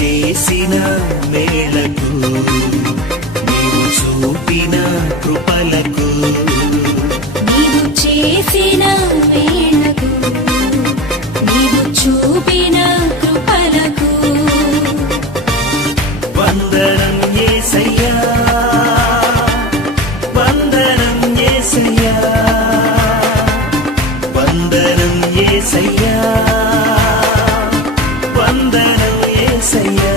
చేసిన మేళకు, నీవు చూపిన కృపలకు, నీవు చేసిన మేళకు, నీవు చూపిన కృపలకు వందనం యేసయ్యా, వందనం యేసయ్యా, వందనం యేసయ్యా, వందనం యేసయ్యా.